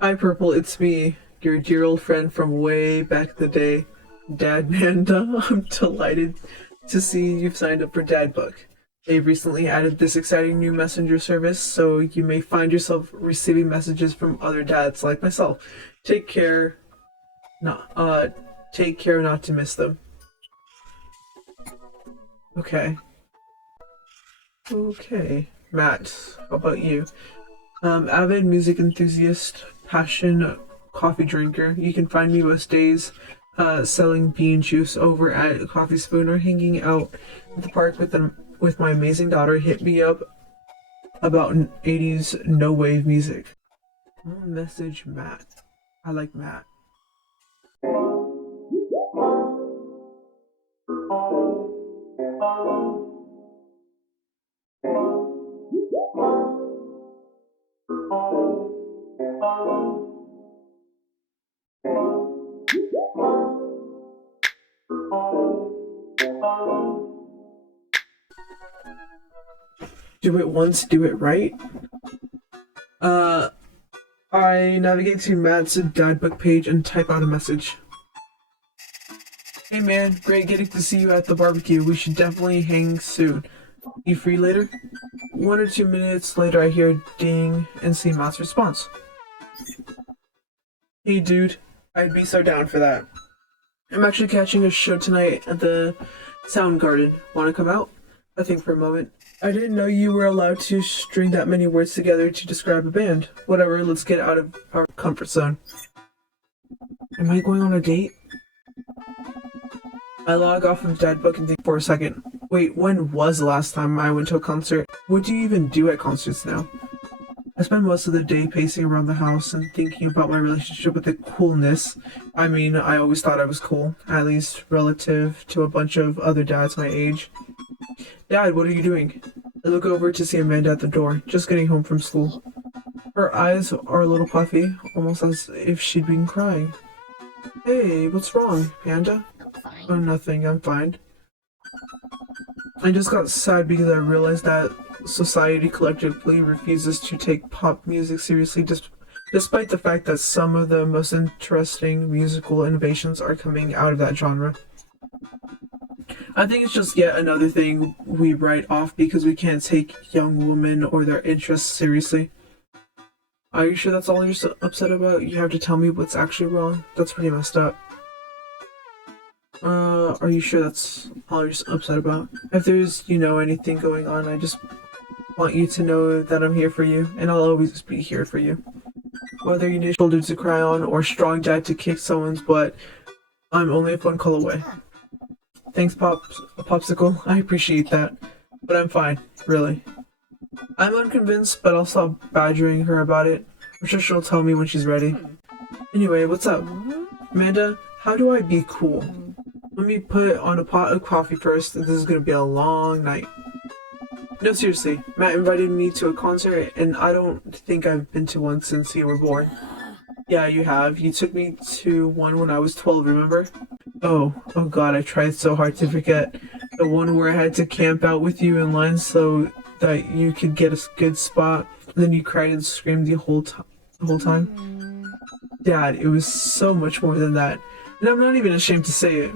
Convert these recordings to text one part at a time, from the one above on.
Hi, Purple, it's me, your dear old friend from way back the day, Dad Manda. I'm delighted to see you've signed up for Dad Book. They've recently added this exciting new messenger service, so you may find yourself receiving messages from other dads like myself. Take care, not take care not to miss them. Okay. Okay. Matt, how about you? Avid music enthusiast, passion coffee drinker. You can find me most days selling bean juice over at Coffee Spoon or hanging out at the park with my amazing daughter. Hit me up about 80s no wave music. Message Matt. I like Matt. Do it once, do it right. Uh, I navigate to Matt's dad book page and type out a message. Hey man, great getting to see you at the barbecue. We should definitely hang soon. You free later? 1 or 2 minutes later, I hear a ding and see Matt's response. Hey dude, I'd be so down for that. I'm actually catching a show tonight at the Sound Garden. Wanna come out? I think for a moment. I didn't know you were allowed to string that many words together to describe a band. Whatever, let's get out of our comfort zone. Am I going on a date? I log off of Dead Book and think for a second. Wait, when was the last time I went to a concert? What do you even do at concerts now? I spend most of the day pacing around the house and thinking about my relationship with the coolness. I mean, I always thought I was cool, at least relative to a bunch of other dads my age. Dad, what are you doing? I look over to see Amanda at the door, just getting home from school. Her eyes are a little puffy, almost as if she'd been crying. Hey, what's wrong, Panda? Oh, nothing, I'm fine. I just got sad because I realized that society collectively refuses to take pop music seriously, despite the fact that some of the most interesting musical innovations are coming out of that genre. I think it's just yet another thing we write off because we can't take young women or their interests seriously. Are you sure that's all you're so upset about? You have to tell me what's actually wrong. That's pretty messed up. Are you sure that's all you're so upset about? If there's, anything going on, I just want you to know that I'm here for you, and I'll always be here for you. Whether you need a shoulder to cry on or a strong dad to kick someone's butt, I'm only a phone call away. Thanks, Popsicle. I appreciate that. But I'm fine, really. I'm unconvinced, but I'll stop badgering her about it. I'm sure she'll tell me when she's ready. Anyway, what's up? Amanda, how do I be cool? Let me put on a pot of coffee first. This is gonna be a long night. No, seriously. Matt invited me to a concert, and I don't think I've been to one since you were born. Yeah, you have. You took me to one when I was 12, remember? Oh god, I tried so hard to forget. The one where I had to camp out with you in line so that you could get a good spot, and then you cried and screamed the whole time. Dad, it was so much more than that. And I'm not even ashamed to say it.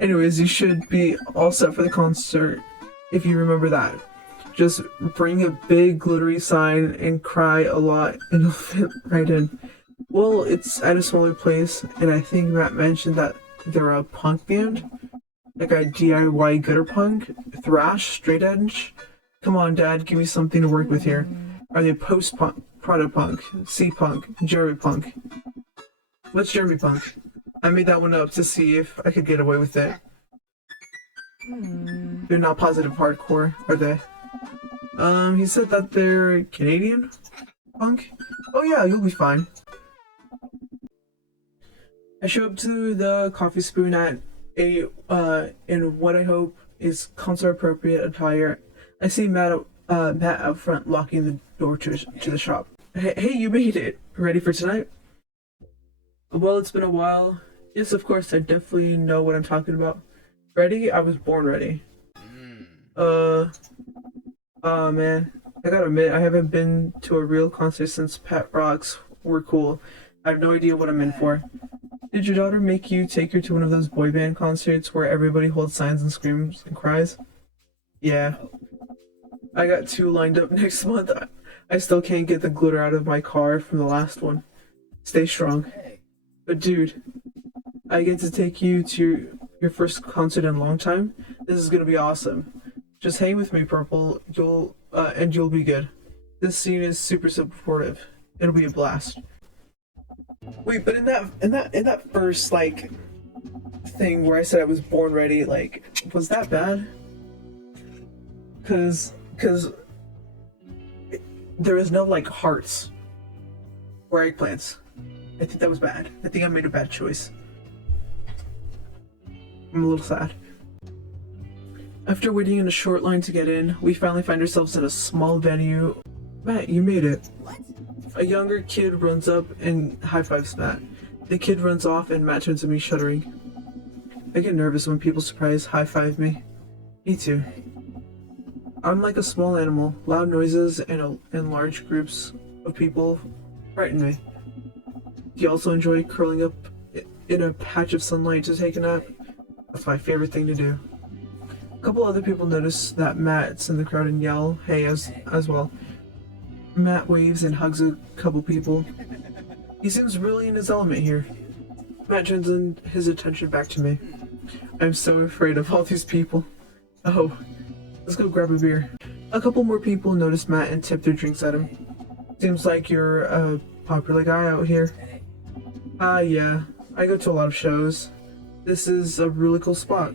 Anyways, you should be all set for the concert if you remember that. Just bring a big glittery sign and cry a lot and it'll fit right in. Well, it's at a smaller place, and I think Matt mentioned that they're a punk band. Like a DIY gutter punk, thrash, straight edge. Come on, Dad, give me something to work with here. Are they post-punk, proto-punk, C-punk, Jerry-punk? What's Jerry-punk? I made that one up to see if I could get away with it. They're not positive hardcore, are they? He said that they're Canadian punk? Oh yeah, you'll be fine. I show up to the Coffee Spoon at in what I hope is concert appropriate attire. I see Matt out front locking the door to the shop. Hey, you made it. Ready for tonight? Well, it's been a while. Yes, of course, I definitely know what I'm talking about. Ready? I was born ready. Uh, man. I gotta admit, I haven't been to a real concert since Pet Rock's were cool. I have no idea what I'm in for. Did your daughter make you take her to one of those boy band concerts where everybody holds signs and screams and cries? Yeah. I got 2 lined up next month. I still can't get the glitter out of my car from the last one. Stay strong. But dude, I get to take you to your first concert in a long time. This is gonna be awesome. Just hang with me, Purple. You'll be good. This scene is super supportive. It'll be a blast. Wait, but in that first like thing where I said I was born ready, like, was that bad? Cause there was no like hearts or eggplants. I think that was bad. I think I made a bad choice. I'm a little sad. After waiting in a short line to get in, we finally find ourselves in a small venue. Matt, you made it. What? A younger kid runs up and high-fives Matt. The kid runs off and Matt turns to me shuddering. I get nervous when people surprise high-five me. Me too. I'm like a small animal. Loud noises and large groups of people frighten me. Do you also enjoy curling up in a patch of sunlight to take a nap? That's my favorite thing to do. A couple other people notice that Matt's in the crowd and yell, hey, as well. Matt waves and hugs a couple people. He seems really in his element here. Matt turns his attention back to me. I'm so afraid of all these people. Oh, let's go grab a beer. A couple more people notice Matt and tip their drinks at him. Seems like you're a popular guy out here. Yeah, I go to a lot of shows. This is a really cool spot.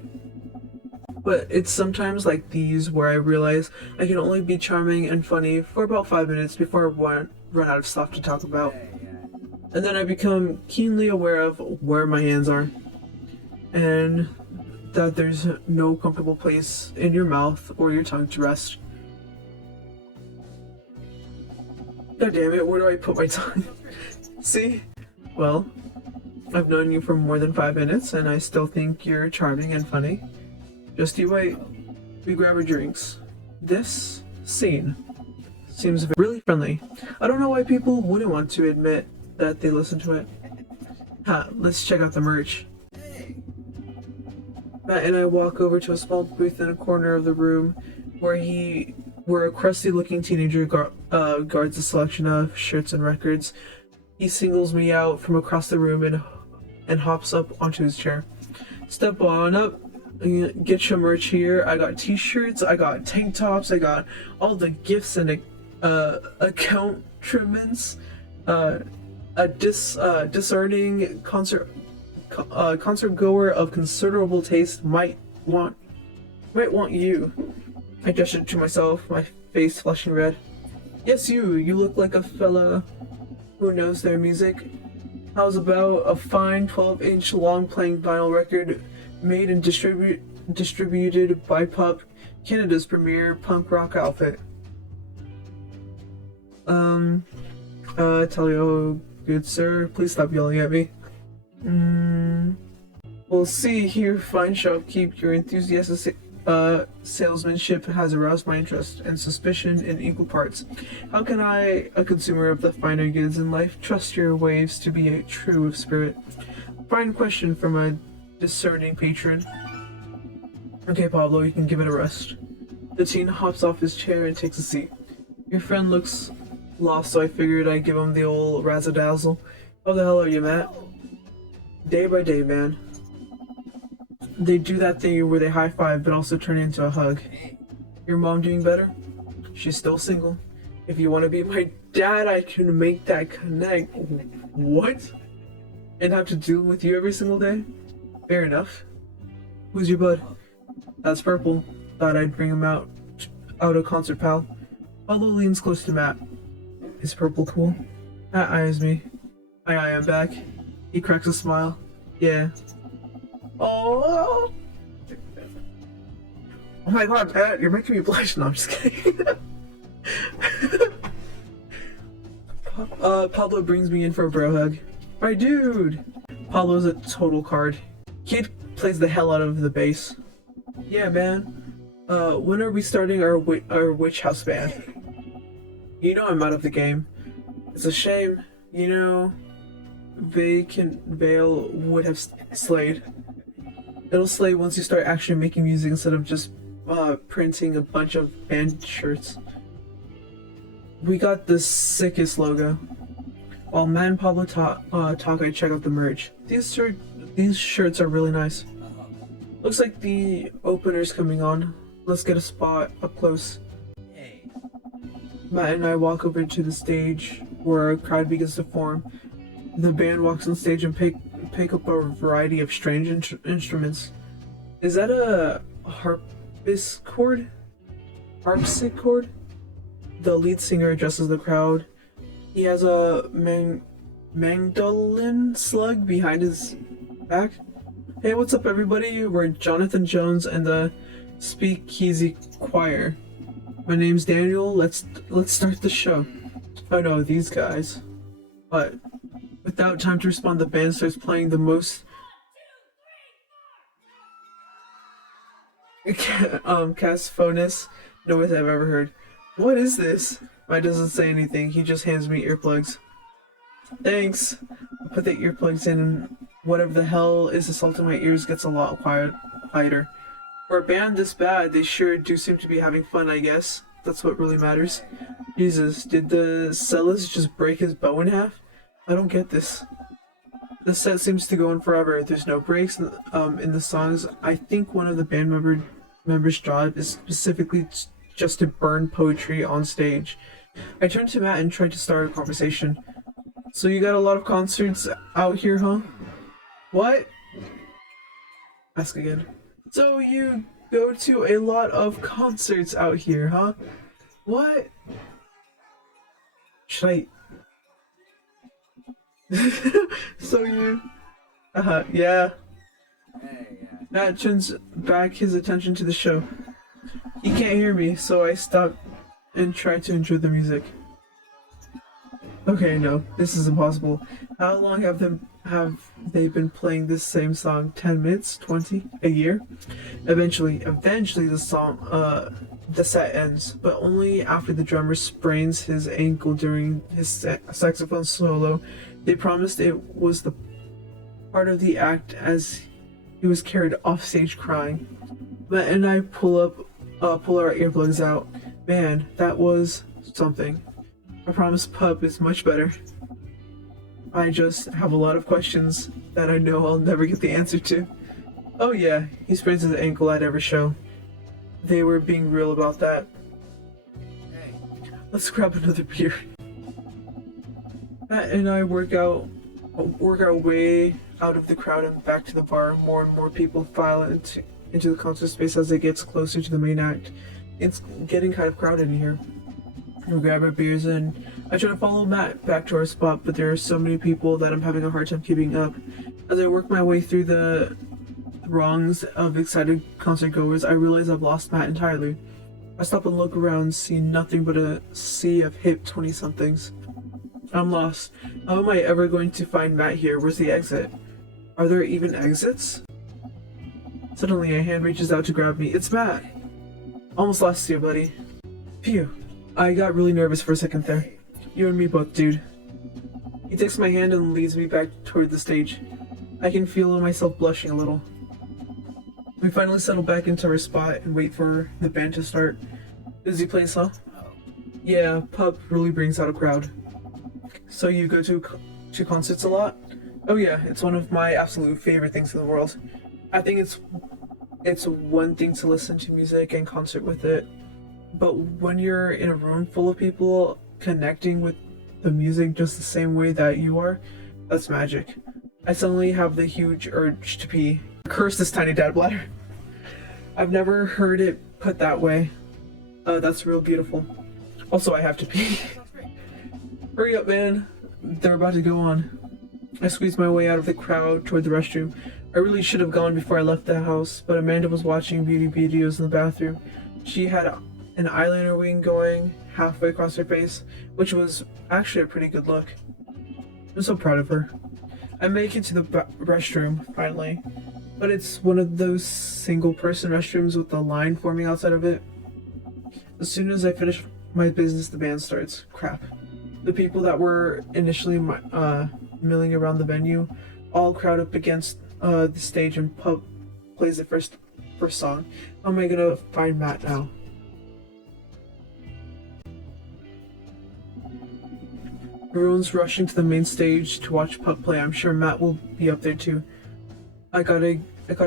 But it's sometimes like these where I realize I can only be charming and funny for about 5 minutes before I run out of stuff to talk about. And then I become keenly aware of where my hands are. And that there's no comfortable place in your mouth or your tongue to rest. God damn it, where do I put my tongue? See? Well, I've known you for more than 5 minutes and I still think you're charming and funny. Just you wait. We grab our drinks. This scene seems really friendly. I don't know why people wouldn't want to admit that they listen to it. Let's check out the merch. Matt and I walk over to a small booth in a corner of the room where a crusty-looking teenager guards a selection of shirts and records. He singles me out from across the room and hops up onto his chair. Step on up. Get your merch here. I got t-shirts, I got tank tops, I got all the gifts and accoutrements. A discerning concert goer of considerable taste might want you. I gestured to myself, my face flushing red. Yes, you look like a fella who knows their music. How's about a fine 12-inch long-playing vinyl record made and distributed by Pup, Canada's premier punk rock outfit. Tell you, good sir, please stop yelling at me. Well, see here, fine shopkeep, your enthusiastic salesmanship has aroused my interest and suspicion in equal parts. How can I, a consumer of the finer goods in life, trust your waves to be true of spirit? Fine question from a discerning patron. Okay, Pablo, you can give it a rest. The teen hops off his chair and takes a seat. Your friend looks lost, so I figured I'd give him the old razzle-dazzle. How the hell are you, Matt? Day by day, man. They do that thing where they high-five but also turn into a hug. Your mom doing better? She's still single. If you want to be my dad, I can make that connect. What? And have to deal with you every single day? Fair enough. Who's your bud? That's Purple. Thought I'd bring him out of concert, pal. Pablo leans close to Matt. Is Purple cool? Matt eyes me. I eye him back. He cracks a smile. Yeah. Oh my god, Matt, you're making me blush. No, I'm just kidding. Pablo brings me in for a bro hug. My dude! Pablo's a total card. Kid plays the hell out of the bass. Yeah, man. When are we starting our witch house band? You know I'm out of the game. It's a shame. You know, Vale would have slayed. It'll slay once you start actually making music instead of just printing a bunch of band shirts. We got the sickest logo. While Matt and Pablo talk, I check out the merch. These shirts are really nice. Looks like the opener's coming on. Let's get a spot up close. Matt and I walk over to the stage where a crowd begins to form. The band walks on stage and pick up a variety of strange instruments. Is that a harpsichord? Harpsichord? The lead singer addresses the crowd. He has a mandolin slug behind his back. Hey, what's up, everybody? We're Jonathan Jones and the Speakeasy Choir. My name's Daniel. Let's start the show. Oh no, these guys. But without time to respond, the band starts playing the most cacophonous noise I've ever heard. What is this? Mike doesn't say anything. He just hands me earplugs. Thanks. I put the earplugs in and whatever the hell is assaulting my ears gets a lot quieter. For a band this bad, they sure do seem to be having fun, I guess. That's what really matters. Jesus, did the cellist just break his bow in half? I don't get this. The set seems to go on forever. There's no breaks in the songs. I think one of the band members' job is specifically just to burn poetry on stage. I turned to Matt and tried to start a conversation. So you got a lot of concerts out here, huh? What? Ask again. So you go to a lot of concerts out here, huh? What? Should I... So you... yeah. Matt turns back his attention to the show. He can't hear me, so I stop and try to enjoy the music. Okay, no, this is impossible. How long have they been playing this same song? 10 minutes? 20? A year? Eventually the set ends, but only after the drummer sprains his ankle during his saxophone solo. They promised it was the part of the act as he was carried off stage crying. Matt and I pull our earplugs out. Man, that was something. I promise Pup is much better. I just have a lot of questions that I know I'll never get the answer to. Oh yeah, he sprains his ankle at every show. They were being real about that. Hey, let's grab another beer. Matt and I work our way out of the crowd and back to the bar. More and more people file into the concert space as it gets closer to the main act. It's getting kind of crowded in here. We grab our beers and I try to follow Matt back to our spot, but there are so many people that I'm having a hard time keeping up. As I work my way through the throngs of excited concert goers, I realize I've lost Matt entirely. I stop and look around, see nothing but a sea of hip 20-somethings. I'm lost. How am I ever going to find Matt here? Where's the exit? Are there even exits? Suddenly, a hand reaches out to grab me. It's Matt! Almost lost you, buddy. Phew. I got really nervous for a second there. You and me both, dude. He takes my hand and leads me back toward the stage. I can feel myself blushing a little. We finally settle back into our spot and wait for the band to start. Busy place, huh? Yeah, Pup really brings out a crowd. So you go to concerts a lot? Oh yeah, it's one of my absolute favorite things in the world. I think it's one thing to listen to music and concert with it, but when you're in a room full of people connecting with the music just the same way that you are, that's magic. I suddenly have the huge urge to pee. Curse this tiny dad bladder. I've never heard it put that way. That's real beautiful. Also, I have to pee. Hurry up, man. They're about to go on. I squeezed my way out of the crowd toward the restroom. I really should have gone before I left the house, but Amanda was watching beauty videos in the bathroom. She had an eyeliner wing going halfway across her face, which was actually a pretty good look. I'm so proud of her. I make it to the restroom, finally, but it's one of those single-person restrooms with a line forming outside of it. As soon as I finish my business, the band starts. Crap. The people that were initially milling around the venue all crowd up against the stage and Pup plays the first song. How am I gonna find Matt now? Everyone's rushing to the main stage to watch Pup play. I'm sure Matt will be up there too. I gotta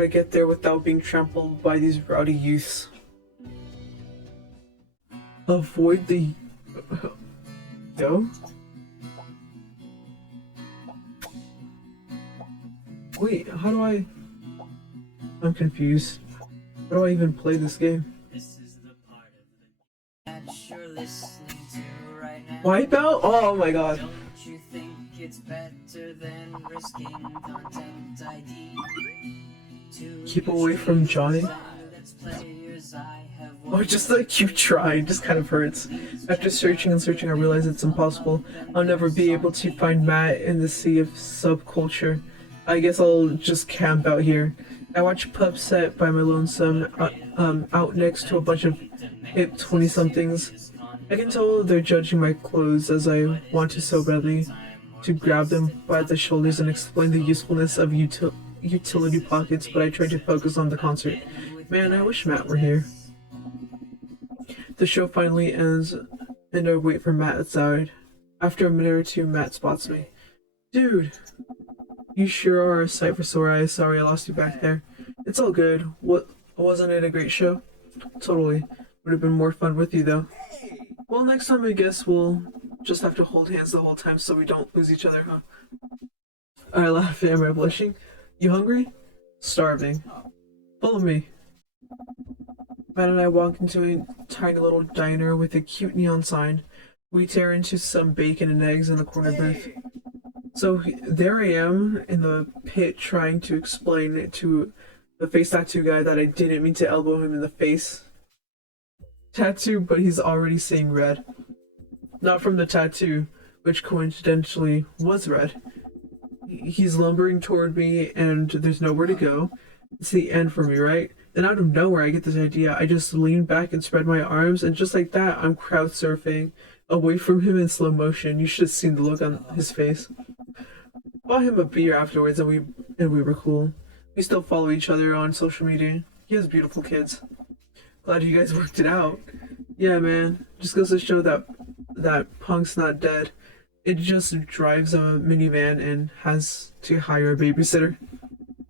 get there without being trampled by these rowdy youths. Avoid the... Go? Wait, how do I... I'm confused. How do I even play this game? This is the part of the that you're listening to right now. Wipeout? Oh my god. Don't you think it's better than risking content ID? Keep away from Johnny. Oh, just like keep trying, just kind of hurts. After searching and searching, I realize it's impossible. I'll never be able to find Matt in the sea of subculture. I guess I'll just camp out here. I watch Pup set by my lonesome, out next to a bunch of hip 20-somethings. I can tell they're judging my clothes as I want to so badly to grab them by the shoulders and explain the usefulness of utility pockets, but I try to focus on the concert. Man, I wish Matt were here. The show finally ends, and I wait for Matt outside. After a minute or two, Matt spots me. Dude, you sure are a sight for sore eyes. Sorry I lost you back there. It's all good. Wasn't it a great show? Totally. Would have been more fun with you though. Well, next time I guess we'll just have to hold hands the whole time so we don't lose each other, huh? I laugh. Am I blushing? You hungry? Starving. Follow me. Matt and I walk into a tiny little diner with a cute neon sign. We tear into some bacon and eggs in the corner booth. So there I am in the pit trying to explain to the face tattoo guy that I didn't mean to elbow him in the face tattoo, but he's already seeing red. Not from the tattoo, which coincidentally was red. He's lumbering toward me and there's nowhere to go. It's the end for me, right? Then out of nowhere I get this idea. I just lean back and spread my arms, and just like that I'm crowd surfing away from him in slow motion. You should have seen the look on his face. Bought him a beer afterwards and we were cool. We still follow each other on social media. He has beautiful kids. Glad you guys worked it out. Yeah, man. Just goes to show that Punk's not dead. It just drives a minivan and has to hire a babysitter.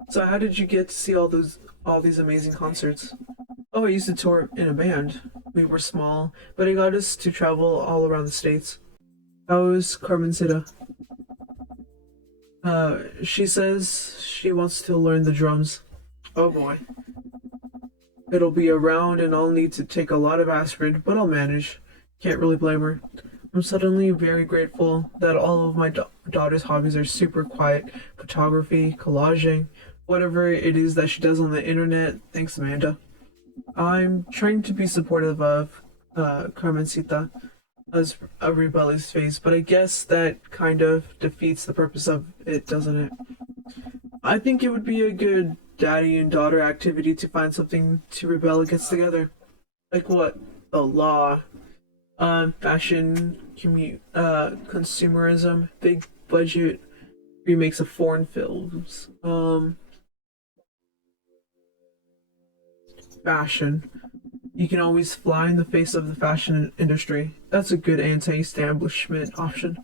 So how did you get to see all these amazing concerts? Oh, I used to tour in a band. We were small, but it got us to travel all around the States. How was Carmencita? She says she wants to learn the drums. Oh boy. It'll be a round and I'll need to take a lot of aspirin, but I'll manage. Can't really blame her. I'm suddenly very grateful that all of my daughter's hobbies are super quiet. Photography, collaging, whatever it is that she does on the internet. Thanks, Amanda. I'm trying to be supportive of Carmencita as a rebellious face, but I guess that kind of defeats the purpose of it, doesn't it? I think it would be a good daddy and daughter activity to find something to rebel against together. Like what? The law, fashion, consumerism, big budget remakes of foreign films, fashion. You can always fly in the face of the fashion industry. That's a good anti-establishment option.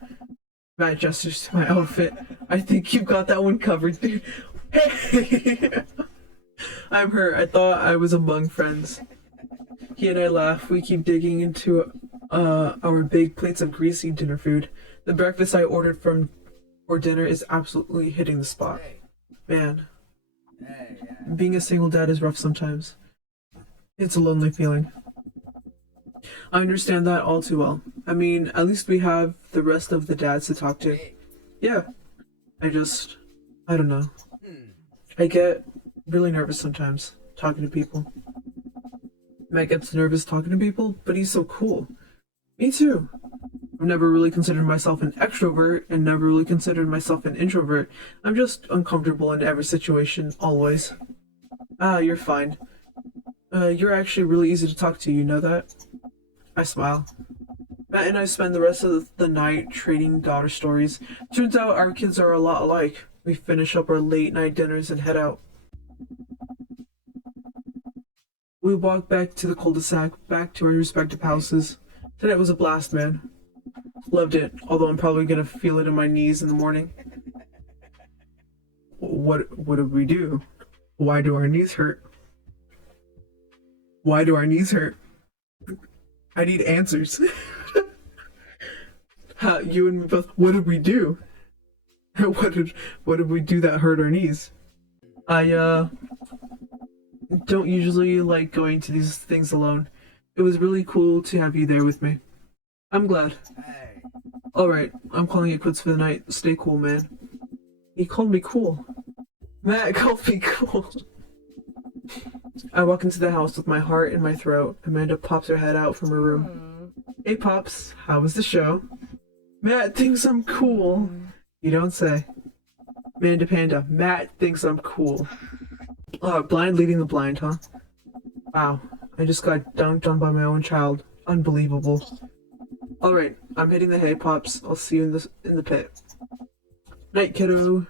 Matt gestures to my outfit. I think you've got that one covered, dude. Hey! I'm hurt. I thought I was among friends. He and I laugh. We keep digging into our big plates of greasy dinner food. The breakfast I ordered for dinner is absolutely hitting the spot. Man, being a single dad is rough sometimes. It's a lonely feeling. I understand that all too well. I mean, at least we have the rest of the dads to talk to. Yeah. I don't know. I get really nervous sometimes talking to people. Matt gets nervous talking to people, but he's so cool. Me too. I've never really considered myself an extrovert and never really considered myself an introvert. I'm just uncomfortable in every situation, always. Ah, you're fine. You're actually really easy to talk to, you know that? I smile. Matt and I spend the rest of the night trading daughter stories. Turns out our kids are a lot alike. We finish up our late night dinners and head out. We walk back to the cul-de-sac, back to our respective houses. Tonight was a blast, man. Loved it, although I'm probably gonna feel it in my knees in the morning. What did we do? Why do our knees hurt? Why do our knees hurt? I need answers. You and me both. What did we do? What did we do that hurt our knees? I don't usually like going to these things alone. It was really cool to have you there with me. I'm glad. Hey. Alright, I'm calling it quits for the night. Stay cool, man. He called me cool. Matt called me cool. I walk into the house with my heart in my throat. Amanda pops her head out from her room. Hey, Pops. How was the show? Matt thinks I'm cool. You don't say. Amanda Panda. Matt thinks I'm cool. Blind leading the blind, huh? Wow. I just got dunked on by my own child. Unbelievable. Alright, I'm hitting the hay, Pops. I'll see you in the pit. Night, kiddo.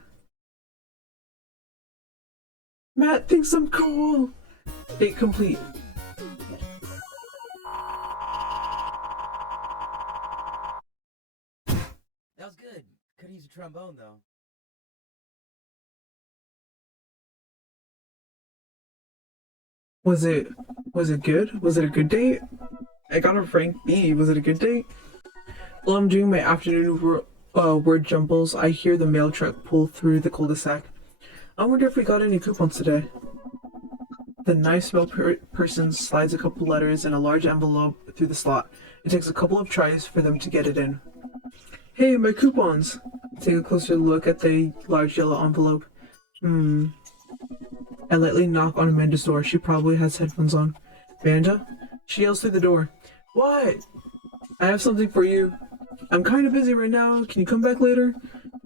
Matt thinks I'm cool. Date complete. That was good. Could use a trombone though. Was it good? Was it a good date? I got a rank B. Was it a good date? While I'm doing my afternoon word jumbles, I hear the mail truck pull through the cul-de-sac. I wonder if we got any coupons today. The nice mail person slides a couple letters in a large envelope through the slot. It takes a couple of tries for them to get it in. Hey, my coupons! Take a closer look at the large yellow envelope. I lightly knock on Amanda's door. She probably has headphones on. Amanda? She yells through the door. What? I have something for you. I'm kind of busy right now. Can you come back later?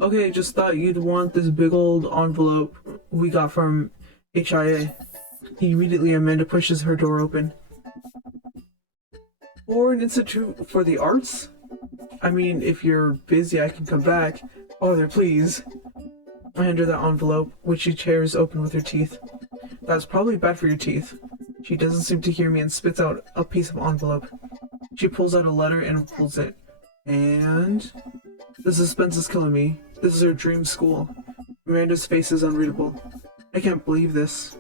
Okay, just thought you'd want this big old envelope we got from HIA. Immediately, Amanda pushes her door open. Or an institute for the arts? I mean, if you're busy, I can come back. Oh, there, please. I hand her the envelope, which she tears open with her teeth. That's probably bad for your teeth. She doesn't seem to hear me and spits out a piece of envelope. She pulls out a letter and folds it. And... the suspense is killing me. This is her dream school. Miranda's face is unreadable. I can't believe this.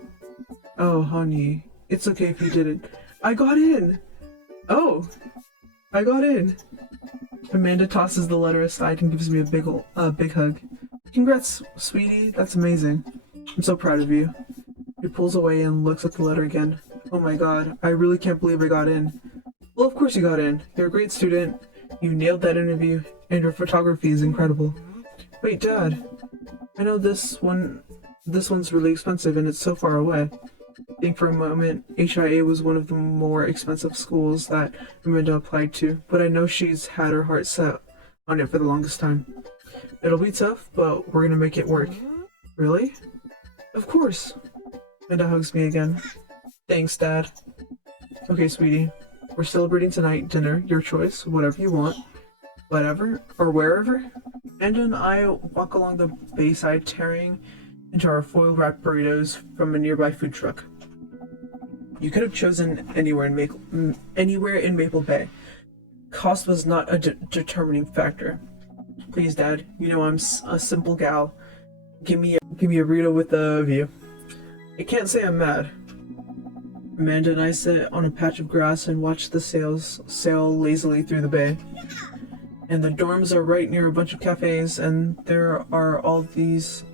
Oh, honey. It's okay if you didn't. I got in! Oh! I got in! Amanda tosses the letter aside and gives me a big hug. Congrats, sweetie. That's amazing. I'm so proud of you. She pulls away and looks at the letter again. Oh my god, I really can't believe I got in. Well, of course you got in. You're a great student. You nailed that interview, and your photography is incredible. Wait, Dad. I know this one's really expensive and it's so far away. I think for a moment, HIA was one of the more expensive schools that Amanda applied to, but I know she's had her heart set on it for the longest time. It'll be tough, but we're gonna make it work. Really? Of course. Amanda hugs me again. Thanks, Dad. Okay, sweetie. We're celebrating tonight. Dinner, your choice, whatever you want. Whatever, or wherever. Amanda and I walk along the bayside, tearing into our foil-wrapped burritos from a nearby food truck. You could have chosen anywhere in Maple Bay. Cost was not a determining factor. Please, Dad, you know I'm a simple gal. Give me a burrito with a view. I can't say I'm mad. Amanda and I sit on a patch of grass and watch the sails sail lazily through the bay. And the dorms are right near a bunch of cafes, and there are all these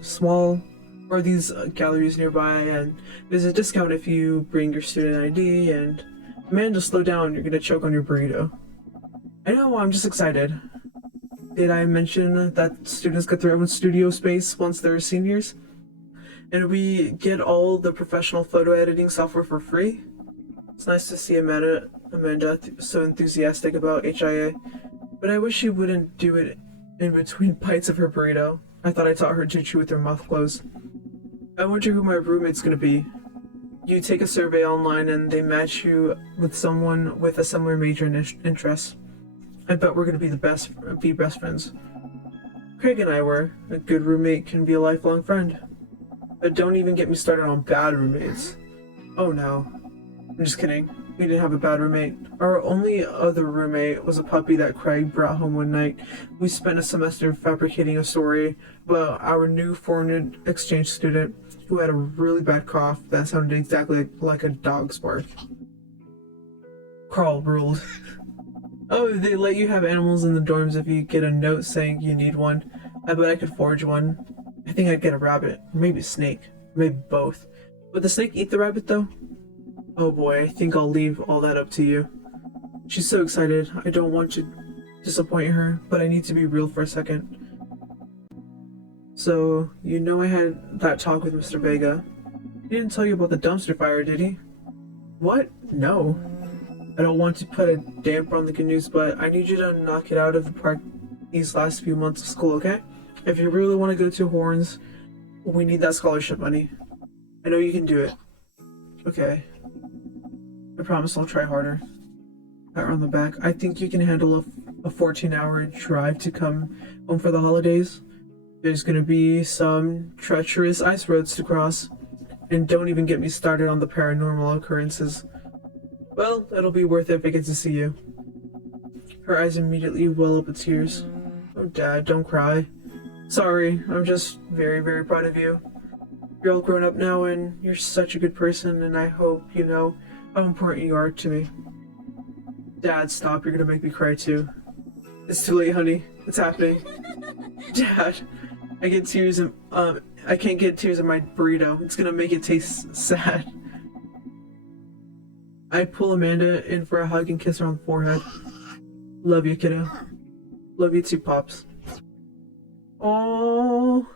galleries nearby, and there's a discount if you bring your student ID, and Amanda, slow down, you're gonna choke on your burrito. I know, I'm just excited. Did I mention that students get their own studio space once they're seniors? And we get all the professional photo editing software for free? It's nice to see Amanda so enthusiastic about HIA, but I wish she wouldn't do it in between bites of her burrito. I thought I taught her to chew with her mouth closed. I wonder who my roommate's gonna be. You take a survey online and they match you with someone with a similar major and interest. I bet we're gonna be best friends. Craig and I were. A good roommate can be a lifelong friend. But don't even get me started on bad roommates. Oh no. I'm just kidding. We didn't have a bad roommate. Our only other roommate was a puppy that Craig brought home one night. We spent a semester fabricating a story about our new foreign exchange student who had a really bad cough that sounded exactly like a dog's bark. Carl ruled. Oh, they let you have animals in the dorms if you get a note saying you need one. I bet I could forge one. I think I'd get a rabbit, or maybe a snake, maybe both. Would the snake eat the rabbit though? Oh boy, I think I'll leave all that up to you. She's so excited. I don't want to disappoint her, but I need to be real for a second. So, you know I had that talk with Mr. Vega. He didn't tell you about the dumpster fire, did he? What? No. I don't want to put a damper on the good news, but I need you to knock it out of the park these last few months of school, okay? If you really want to go to Horns, we need that scholarship money. I know you can do it. Okay. I promise I'll try harder. Pat her on the back. I think you can handle a 14-hour drive to come home for the holidays. There's gonna be some treacherous ice roads to cross. And don't even get me started on the paranormal occurrences. Well, it'll be worth it if I get to see you. Her eyes immediately well up with tears. Oh, Dad, don't cry. Sorry, I'm just very, very proud of you. You're all grown up now and you're such a good person, and I hope you know how important you are to me. Dad, stop, you're gonna make me cry too. It's too late, honey. It's happening. Dad, I can't get tears in my burrito. It's gonna make it taste sad. I pull Amanda in for a hug and kiss her on the forehead. Love you, kiddo. Love you too, Pops. Oh.